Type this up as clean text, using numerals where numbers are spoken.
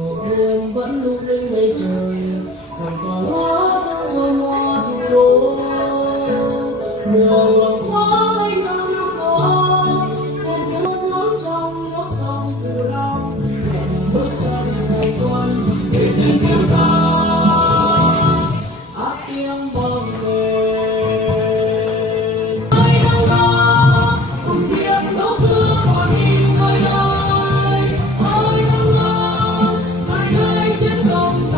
hương vẫn lung linh mây trời thành còn hóa đang rồi hoa thủ đô đường lòng gió anh đang yêu có một tiếng ngóng trong nước sông từ lòng hẹn bước chân ngày tuần về tình yêu ta áp tiếng bom về ai đâu đó cùng tiếng dấu xưa còn in ngời ngời ai đâu đó ngày nay chiến công